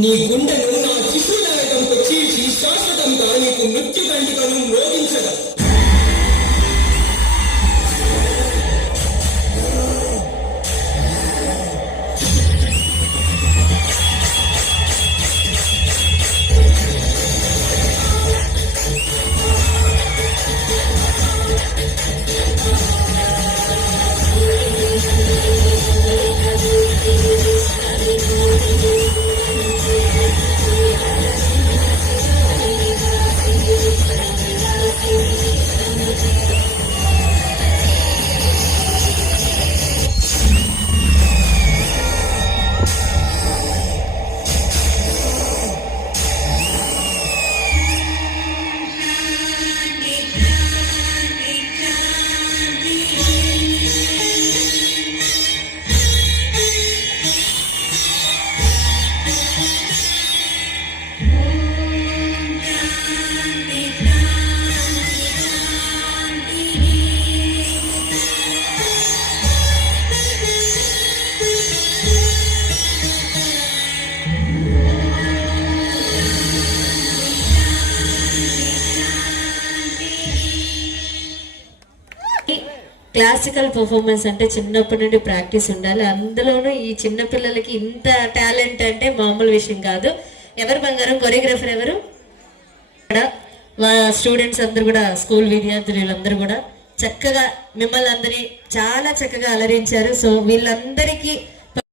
నీ గుండెను నా శిశునాయకంతో చీల్చి శాశ్వతంగా నీకు మృత్యుదండికను మ్రోగించగా క్లాసికల్ పర్ఫార్మెన్స్ అంటే చిన్నప్పటి నుండి ప్రాక్టీస్ ఉండాలి. అందులోనూ ఈ చిన్న పిల్లలకి ఇంత టాలెంట్ అంటే మామూలు విషయం కాదు. ఎవరు బంగారం కొరియోగ్రాఫర్ ఎవరు? స్టూడెంట్స్ అందరూ కూడా, స్కూల్ విద్యార్థులందరూ కూడా చక్కగా మిమ్మల్ని అందరినీ చాలా చక్కగా అలరించారు. సో వీళ్ళందరికీ